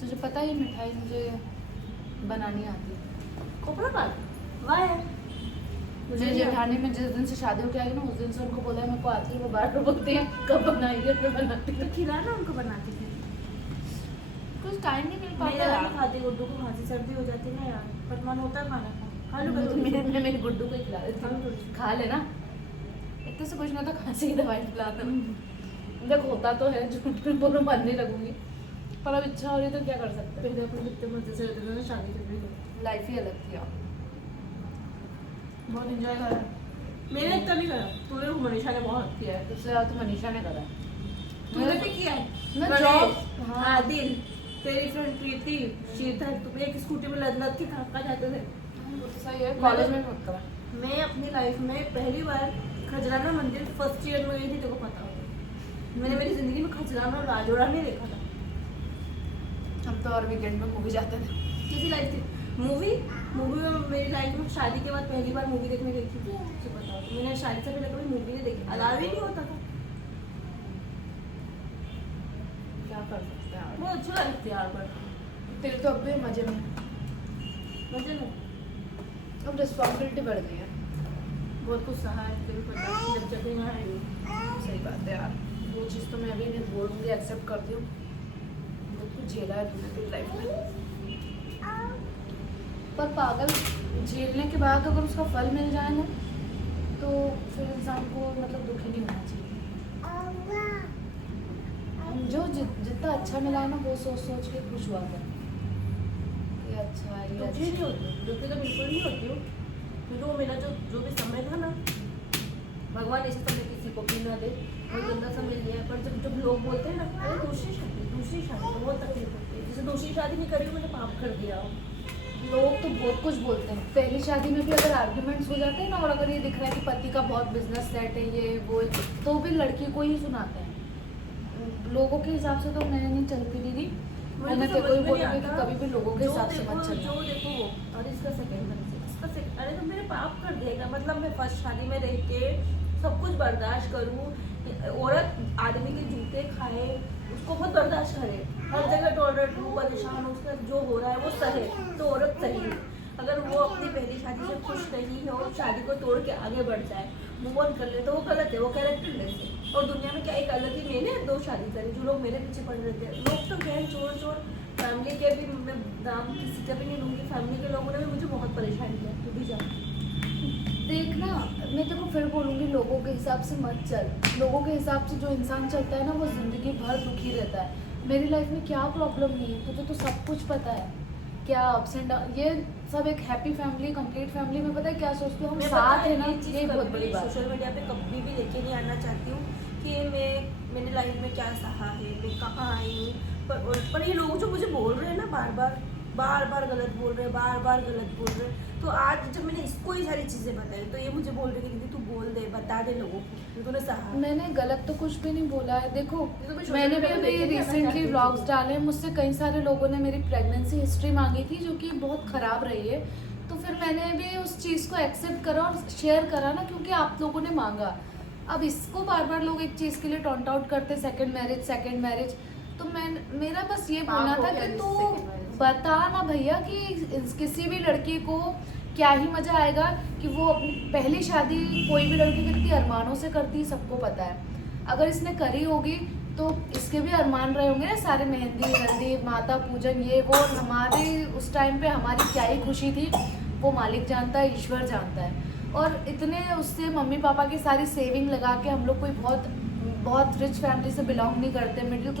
तुझे पता है ये मिठाई मुझे बनानी आती है। खोपड़ा पाल वाह यार, मुझे जेठानी में जिस दिन से शादी होके आई ना उस दिन से उनको बोला है मेरे को आती है, वो बार बार बोलती है कब बनाएगी, मैं बनाती तो हूँ। खिलाना उनको बनाती थी। कुछ टाइम नहीं मिल मैं पाता यार यार। खाती गुड्डू को खांसी सर्दी हो जाती है ना यार, पर मन होता है खाना खा लो मैं तो मेरी गुड्डू को ही खिला देती खा लो हूँ, थोड़ी। खा लेना। इतने से कुछ ना तो खांसी की दवाई खिला दो। देख होता तो है, झूठ में बोलो मन नहीं लगूंगी, पर अब इच्छा हो रही तो क्या कर सकते पहले अपने कितने मजे से रहते थे ना शादी के दिन। हैं। लाइफ ही अलग थी यार, बहुत एंजॉय करा। मैंने इतना नहीं करा, तूने मनीषा ने बहुत किया है। उससे ज़्यादा तो मनीषा ने करा है। तूने भी किया है। मैं गणेश, जॉब, हाँ। आदिल, तेरी फ्रेंड प्रीति, शीतल, तुम एक स्कूटी में लद लद के कहाँ जाते थे। वो तो सही है, कॉलेज में मत करा। मैं अपनी लाइफ में पहली बार खजराना मंदिर फर्स्ट ईयर में गई थी, तेरे को पता होगा। मैंने मेरी जिंदगी में खजराना और राजोड़ा नहीं देखा था। हम तो और वीकेंड में मूवी जाते थे। किसी लाइफ थी मूवी में मेरी लाइफ में शादी के बाद पहली बार मूवी देखने गई थी। तुझे पता हो, मैंने शादी से पहले कभी मूवी नहीं देखी, अलाव ही नहीं होता था। क्या कर सकते हैं यार। वो अच्छा लगती है यार, पर तेरे तो अब भी मजे में, मजे में अब रिस्पॉन्सिबिलिटी बढ़ गई है। बहुत कुछ सहा है, फिर पता है, जब जगह यहाँ आई। सही बात है यार, वो चीज़ तो मैं अभी नहीं बोलूँगी, एक्सेप्ट करती हूँ। बहुत कुछ झेला है तूने तेरी लाइफ में, पर पागल झेलने के बाद अगर उसका फल मिल जाए ना तो फिर इंसान को मतलब दुखी नहीं होना चाहिए। जो जितना अच्छा मिला है ना वो सोच सोच के खुश हुआ था कि अच्छा ये दुखी नहीं होती, दुखी तो बिल्कुल नहीं होती हूँ, क्योंकि वो मेरा जो भी समय था ना, भगवान ऐसे समय किसी को भी ना दे, बहुत गंदा समय लिया। पर जब लोग बोलते हैं ना, अरे दूसरी शादी तो बहुत तकलीफ होती है। जैसे दूसरी शादी नहीं करी, मैंने पाप कर दिया हो। लोग तो बहुत कुछ बोलते हैं। पहली शादी में भी अगर आर्ग्यूमेंट्स हो जाते हैं ना, और अगर ये दिख रहा है कि पति का बहुत बिजनेस सेट है ये वो है, तो भी लड़की को ही सुनाते हैं। लोगों के हिसाब से तो मैं नहीं चलती दीदी, मैंने तो कोई बोलूँगी कि कभी भी लोगों के हिसाब से मत चलना। जो देखो वो, और इसका सेकंड, अरे तो मेरे पाप कर देगा। मतलब मैं फर्स्ट शादी में रह के सब कुछ बर्दाश्त करूँ, औरत आदमी के जूते खाए उसको बहुत बर्दाश्त करे, हर जगह टॉलरेट हो, परेशान हो, उसका जो हो रहा है वो सहे, तो औरत सही है। अगर वो अपनी पहली शादी से खुश नहीं है और शादी को तोड़ के आगे बढ़ जाए, मूव ऑन कर ले, तो वो गलत है, वो कैरेक्टरलेस है। और दुनिया में क्या एक अलग ही, मैंने 2 शादी करी, जो लोग मेरे पीछे पड़ रहे थे, लोग तो गए चोर फैमिली के भी, मैं नाम किसी का भी नहीं लूँगी, फैमिली के लोगों ने भी मुझे बहुत परेशान किया। तू भी जा देखना, मैं तेरे को फिर बोलूँगी लोगों के हिसाब से मत चल। लोगों के हिसाब से जो इंसान चलता है ना वो ज़िंदगी भर दुखी रहता है। मेरी लाइफ में क्या प्रॉब्लम नहीं है, तुझे तो सब कुछ पता है, क्या अप्स एंड डाउन, ये सब एक हैप्पी फैमिली, कंप्लीट फैमिली में पता है क्या सोचती हूँ, हम साथ है ना, ये बहुत बड़ी बात है। सोशल मीडिया पे कभी भी लेके नहीं आना चाहती हूँ कि मैंने लाइफ में क्या सहा है, मैं कहाँ आई हूँ। पर ये लोग जो मुझे बोल रहे हैं ना, बार बार गलत बोल रहे हैं, बार गलत बोल रहे हैं। तो आज जब मैंने इसको ये सारी चीज़ें बताई, तो ये मुझे बोल रहे थे कि दीदी तू बोल दे, बता दे लोगों को कि तूने सहा। मैंने गलत तो कुछ भी नहीं बोला है। देखो तो मैं मैंने भी social media पे अभी लेके नहीं आना रिसेंटली चाहती हूँ व्लॉग्स चीज़ें। डाले हैं, मुझसे कई सारे लोगों ने मेरी प्रेगनेंसी हिस्ट्री मांगी थी जो कि बहुत ख़राब रही है, तो फिर मैंने भी उस चीज़ को एक्सेप्ट करा और शेयर करा ना, क्योंकि आप लोगों ने मांगा। अब इसको बार बार लोग एक चीज़ के लिए टॉन्ट आउट करते, सेकंड मैरिज, तो मेरा बस ये बोलना था कि तू बता ना भैया कि किसी भी लड़की को क्या ही मज़ा आएगा कि वो अपनी पहली शादी कोई भी लड़की कितनी अरमानों से करती है, सबको पता है। अगर इसने करी होगी तो इसके भी अरमान रहे होंगे ना सारे, मेहंदी हल्दी माता पूजन ये वो, और हमारे उस टाइम पे हमारी क्या ही खुशी थी वो मालिक जानता है, ईश्वर जानता है। और इतने उससे मम्मी पापा की सारी सेविंग लगा के, हम लोग कोई बहुत रिच फैमिली से बिलोंग नहीं करते, मिडिल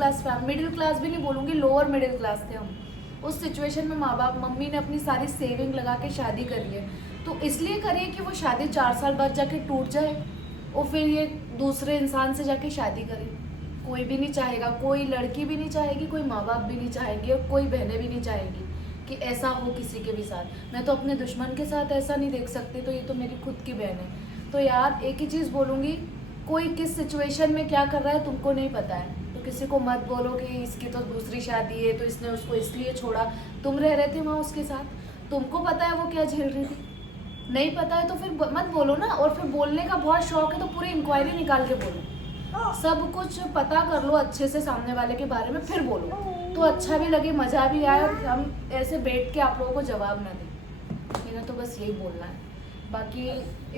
क्लास भी नहीं बोलूँगी, लोअर मिडिल क्लास थे हम। उस सिचुएशन में माँ बाप मम्मी ने अपनी सारी सेविंग लगा के शादी करी है, तो इसलिए करी है कि वो शादी 4 साल बाद जाके टूट जाए और फिर ये दूसरे इंसान से जाके शादी करे। कोई भी नहीं चाहेगा, कोई लड़की भी नहीं चाहेगी, कोई माँ बाप भी नहीं चाहेंगे, और कोई बहनें भी नहीं चाहेगी कि ऐसा हो किसी के भी साथ। मैं तो अपने दुश्मन के साथ ऐसा नहीं देख सकती, तो ये तो मेरी खुद की बहन है। तो यार एक ही चीज़ बोलूँगी, कोई किस सिचुएशन में क्या कर रहा है तुमको नहीं पता है, तो किसी को मत बोलो कि इसकी तो दूसरी शादी है तो इसने उसको इसलिए छोड़ा। तुम रह रहे थे वहाँ उसके साथ, तुमको पता है वो क्या झेल रही थी। नहीं पता है तो फिर मत बोलो ना, और फिर बोलने का बहुत शौक है तो पूरी इंक्वायरी निकाल के बोलो, सब कुछ पता कर लो अच्छे से सामने वाले के बारे में, फिर बोलो। तो अच्छा भी लगे, मज़ा भी आए और हम ऐसे बैठ के आप लोगों को जवाब ना दें। मेरा तो बस यही बोलना है। बाकी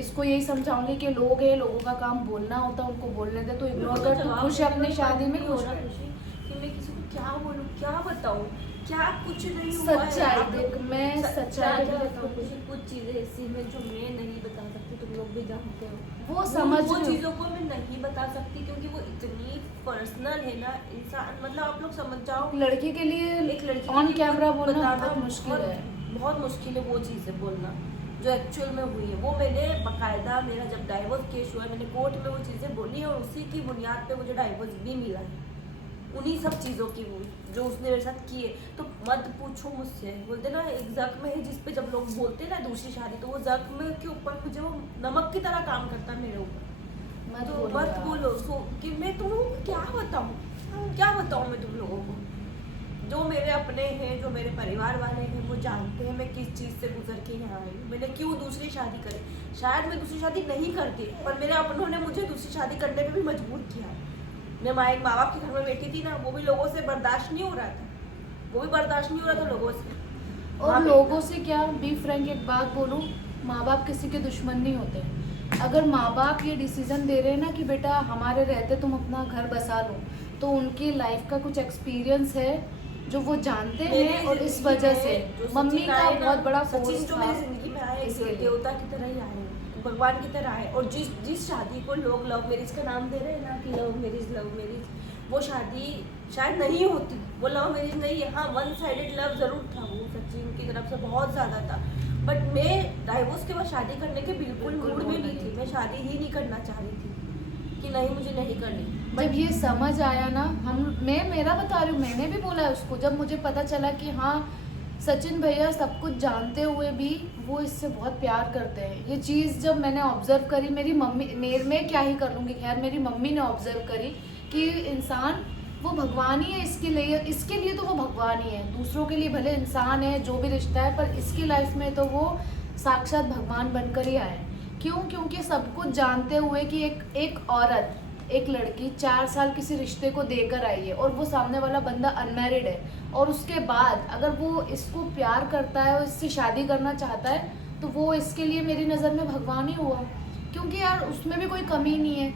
इसको यही समझाऊंगी कि लोग हैं, लोगों का काम बोलना होता है, उनको बोलने दे तो इग्नोर कर, तू खुश है अपनी शादी में, खुश है। कि मैं किसी को क्या बोलूं, क्या बताऊं, क्या कुछ नहीं हुआ है। सच्चाई आप देख, मैं सच्चाई भी बताऊं, कुछ चीजें ऐसी हैं जो मैं नहीं बता सकती, तुम लोग भी जानते हो। वो समझ वो लो। चीजों को मैं नहीं बता सकती क्योंकि वो इतनी पर्सनल है ना। इंसान मतलब आप लोग समझ जाओ, लड़की के लिए एक लड़की ऑन कैमरा बोलना बताना बहुत मुश्किल है। बहुत मुश्किल है वो चीज़ें बोलना जो एक्चुअल में हुई है। वो मैंने बाकायदा, मेरा जब डाइवोर्स केस हुआ है, मैंने कोर्ट में वो चीज़ें बोली और उसी की बुनियाद पे मुझे डाइवोर्स भी मिला है, उन्हीं सब चीज़ों की वो जो उसने मेरे साथ किए। तो मत पूछो मुझसे, बोलते ना एक जख्म है जिस पे जब लोग बोलते हैं ना दूसरी शादी, तो वो जख्म के ऊपर मुझे वो नमक की तरह काम करता है मेरे ऊपर। तो मत बोलो कि मैं तुम लोगों को क्या बताऊँ मैं तुम लोगों को। जो मेरे अपने हैं, जो मेरे परिवार वाले हैं, वो जानते हैं मैं किस चीज़ से गुजर के यहाँ आई हूँ, मैंने क्यों दूसरी शादी करी। शायद मैं दूसरी शादी नहीं करती, पर मेरे अपनों ने मुझे दूसरी शादी करने पे भी मजबूर किया है। मैं माँ बाप के घर में बैठी थी ना, वो भी लोगों से बर्दाश्त नहीं हो रहा था, लोगों से। और लोगों से क्या, बी फ्रैंक एक बात बोलूँ, माँ बाप किसी के दुश्मन नहीं होते। अगर माँ बाप ये डिसीजन दे रहे हैं ना कि बेटा हमारे रहते तुम अपना घर बसा लो, तो उनकी लाइफ का कुछ एक्सपीरियंस है जो वो जानते हैं, और इस वजह से मम्मी का बहुत बड़ा फोर्स जो था मेरी जिंदगी में आए, इसके लिए। देवता की तरह ही आए, भगवान की तरह आए। और जिस शादी को लोग लव मैरिज का नाम दे रहे हैं ना कि लव मैरिज, वो शादी शायद नहीं होती, वो लव मैरिज नहीं है। हाँ, वन साइडेड लव जरूर था, वो सचिन की तरफ से बहुत ज़्यादा था। बट मैं डाइवोर्स के बाद शादी करने के बिल्कुल मूड में नहीं थी, मैं शादी ही नहीं करना चाह रही थी कि नहीं मुझे नहीं करनी। जब ये समझ आया ना, मेरा बता रही हूँ, मैंने भी बोला है उसको, जब मुझे पता चला कि हाँ सचिन भैया सब कुछ जानते हुए भी वो इससे बहुत प्यार करते हैं, ये चीज़ जब मैंने ऑब्जर्व करी, मेरी मम्मी, मैं क्या ही कर लूँगी, खैर मेरी मम्मी ने ऑब्जर्व करी कि इंसान वो भगवान ही है इसके लिए तो वो भगवान ही है। दूसरों के लिए भले इंसान है, जो भी रिश्ता है, पर इसकी लाइफ में तो वो साक्षात भगवान बनकर ही आए। क्यों? क्योंकि सब कुछ जानते हुए कि एक औरत, एक लड़की 4 साल किसी रिश्ते को देकर आई है और वो सामने वाला बंदा अनमैरिड है, और उसके बाद अगर वो इसको प्यार करता है और इससे शादी करना चाहता है, तो वो इसके लिए मेरी नज़र में भगवान ही हुआ। क्योंकि यार उसमें भी कोई कमी नहीं है,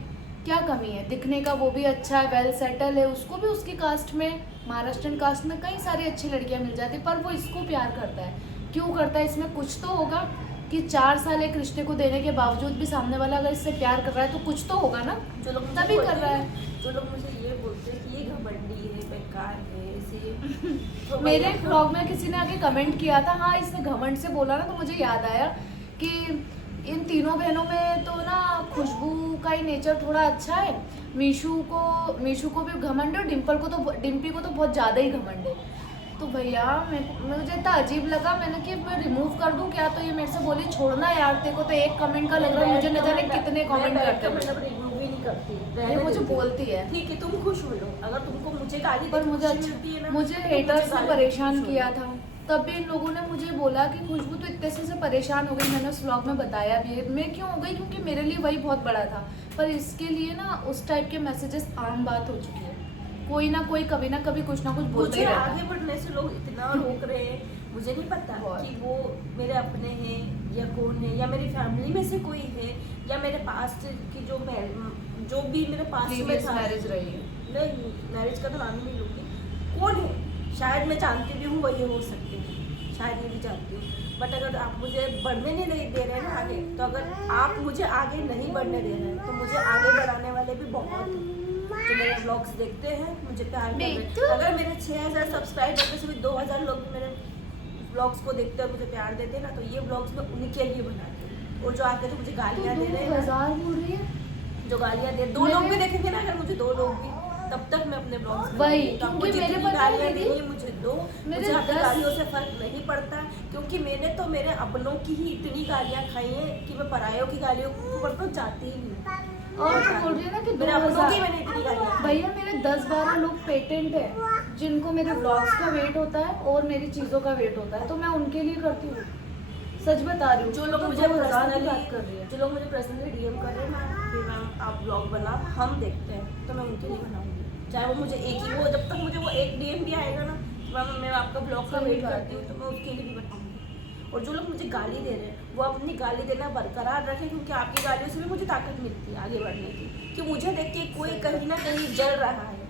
क्या कमी है? दिखने का वो भी अच्छा है, वेल सेटल है, उसको भी उसकी कास्ट में, महाराष्ट्रन कास्ट में कई सारी अच्छी लड़कियां मिल जाती, पर वो इसको प्यार करता है। क्यों करता है? इसमें कुछ तो होगा कि 4 साल एक रिश्ते को देने के बावजूद भी सामने वाला अगर इससे प्यार कर रहा है तो कुछ तो होगा ना, जो लोग तभी कर रहा है। जो लोग मुझे ये बोलते हैं कि ये घमंडी है, बेकार है, ऐसे तो मेरे ब्लॉग में किसी ने आके कमेंट किया था, हाँ इसने घमंड से बोला ना, तो मुझे याद आया कि इन तीनों बहनों में तो ना खुशबू का ही नेचर थोड़ा अच्छा है, मीशू को भी घमंड है, और डिम्पी को तो बहुत ज़्यादा ही घमंड है। तो भैया मुझे इतना अजीब लगा, मैंने कि मैं रिमूव कर दूं क्या? तो ये मेरे से बोली छोड़ना यार, तेरे को तो एक कमेंट का लग रहा है, मुझे न जाने कितने कमेंट करते हैं। मतलब रिव्यू भी नहीं करती, ये मुझे बोलती है। ठीक है, तुम खुश हो लो, अगर तुमको मुझे गाली पर मुझे हेटर्स ने परेशान किया था, तब भी इन लोगों ने मुझे बोला कि खुशबू तो इतने से परेशान हो गई। मैंने उस व्लॉग में बताया भी है मैं क्यों हो गई, क्योंकि मेरे लिए वही बहुत बड़ा था। पर इसके लिए ना उस टाइप के मैसेजेस आम बात हो चुकी है, कोई ना कोई कभी ना कभी कुछ ना कुछ बोलते ही रहता है। आगे बढ़ने से लोग इतना रोक रहे हैं, मुझे नहीं पता कि वो मेरे अपने हैं या कौन है, या मेरी फैमिली में से कोई है, या मेरे पास्ट की जो भी मेरे पास्ट में था, मैरिज रही है, नहीं मैरिज का तो नाम नहीं लूँगी, कौन है, शायद मैं जानती भी हूँ वही हो सकती है, शायद ये भी जानती हूँ। बट अगर आप मुझे बढ़ने नहीं दे रहे हैं ना आगे, तो अगर आप मुझे आगे नहीं बढ़ने दे रहे हैं, तो मुझे आगे बढ़ाने वाले भी बहुत हैं जो मेरे ब्लॉग्स देखते हैं, मुझे प्यार करते हैं। अगर मेरे 6000 सब्सक्राइबर में से भी 2000 लोग मेरे ब्लॉग्स को देखते हैं, मुझे प्यार देते हैं ना, तो ये ब्लॉग्स मैं उन्हीं के लिए बनाती हूँ। और जो आके तो मुझे गालियाँ दे रहे हैं, 2000 बोल रही है, जो गालियाँ दे, 2 लोग भी देखेंगे ना, अगर मुझे 2 लोग भी, तब तक मैं अपने ब्लॉग्स वही, क्योंकि मेरे पता है गालियाँ देनी है मुझे दो, मुझे आपकी 10 गालियों से फर्क नहीं पड़ता, क्योंकि मैंने तो मेरे अपनों की ही इतनी गालियाँ खाई हैं कि मैं परायों की गालियों पर तो जाती ही नहीं। और बोल रही है ना कि मेरे अपनों की 2000, मैंने इतनी गालियाँ खाई। भैया मेरे 10-12 लोग पेटेंट है जिनको मेरे ब्लॉग्स का वेट होता है और मेरी चीज़ों का वेट होता है, तो मैं उनके लिए करती हूँ, सच बता रही हूँ। जो लोग तो मुझे 2000 की पर्सनली बात कर रही है, जो लोग मुझे पर्सनली डीएम कर रहे हैं ना कि मैम आप ब्लॉग बना, हम देखते हैं, तो मैं उनके लिए बनाऊंगी। चाहे वो मुझे एक ही वो, जब तक मुझे वो एक डीएम भी आएगा ना, मैं आपका ब्लॉग का सही वेट बात करती है। हूँ, तो मैं उसके लिए भी बताऊँगी। और जो लोग मुझे गाली दे रहे हैं वो अपनी गाली देना बरकरार रखें, क्योंकि आपकी गालियों से भी मुझे ताकत मिलती है आगे बढ़ने की। कि मुझे देख के कोई सही कहीं ना कहीं जल रहा है,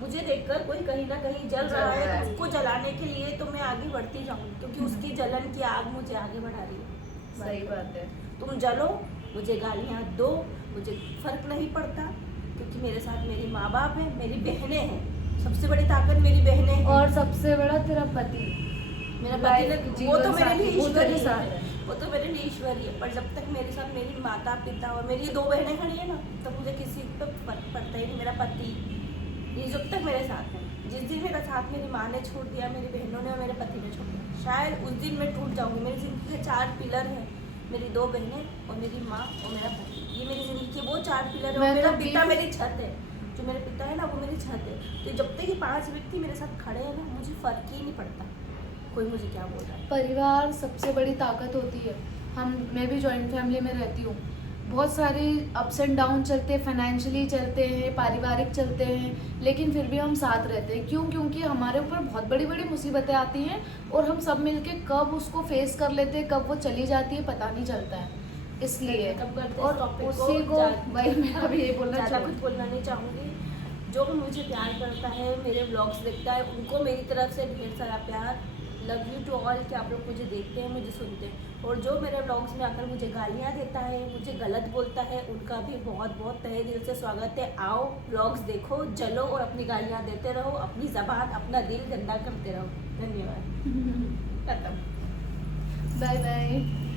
मुझे देखकर कोई कहीं ना कहीं जल रहा है, तो उसको जलाने के लिए तो मैं आगे बढ़ती जाऊँगी, क्योंकि उसकी जलन की आग मुझे आगे बढ़ा रही है। सही बात है। तुम जलो, मुझे गालियाँ दो, मुझे फर्क नहीं पड़ता, क्योंकि मेरे साथ मेरे माँ बाप हैं, मेरी बहनें हैं, सबसे बड़ी ताकत मेरी बहनें हैं। और सबसे बड़ा तेरा पति, मेरा पति ने, वो तो मेरे लिए वो तेरे ईश्वरी साथ है, है। वो तो मेरे लिए ईश्वरी है। पर जब तक मेरे साथ मेरी माता पिता और मेरी 2 बहनें खड़ी है ना, तब मुझे किसी पे फर्क पड़ता ही नहीं। मेरा पति, ये जब तक मेरे साथ है, जिस दिन मेरा साथ मेरी माँ ने छोड़ दिया, मेरी बहनों ने और मेरे पति ने छोड़ दिया, शायद उस दिन मैं टूट जाऊँगी। मेरी ज़िंदगी के 4 पिलर हैं, मेरी 2 बहनें और मेरी माँ और मेरा पति, ये मेरी ज़िंदगी के वो 4 पिलर है। और मैं मेरा तो पिता 20 मेरी छत है, जो मेरे पिता है ना वो मेरी छत है। तो जब तक ये 5 व्यक्ति मेरे साथ खड़े हैं ना, मुझे फ़र्क ही नहीं पड़ता कोई मुझे क्या बोल रहा है। परिवार सबसे बड़ी ताकत होती है। मैं भी जॉइंट फैमिली में रहती हूँ। बहुत सारे अप्स एंड डाउन चलते हैं, फाइनेंशियली चलते हैं, पारिवारिक चलते हैं, लेकिन फिर भी हम साथ रहते हैं। क्यों? क्योंकि हमारे ऊपर बहुत बड़ी बड़ी मुसीबतें आती हैं और हम सब मिलके कब उसको फेस कर लेते हैं, कब वो चली जाती है, पता नहीं चलता है। इसलिए कब करते हैं और इस topic उसी को भाई मैं अभी ये बोलना ज़्यादा कुछ चाहूँगी। बोलना नहीं चाहूँगी। जो भी मुझे प्यार करता है, मेरे व्लॉग्स देखता है, उनको मेरी तरफ से ढेर सारा प्यार। लव यू टू ऑल कि आप लोग मुझे देखते हैं, मुझे सुनते हैं। और जो मेरे व्लॉग्स में आकर मुझे गालियाँ देता है, मुझे गलत बोलता है, उनका भी बहुत बहुत तहे दिल से स्वागत है। आओ व्लॉग्स देखो, जलो और अपनी गालियाँ देते रहो, अपनी ज़बान अपना दिल गंदा करते रहो। धन्यवाद। खत्म। Bye bye.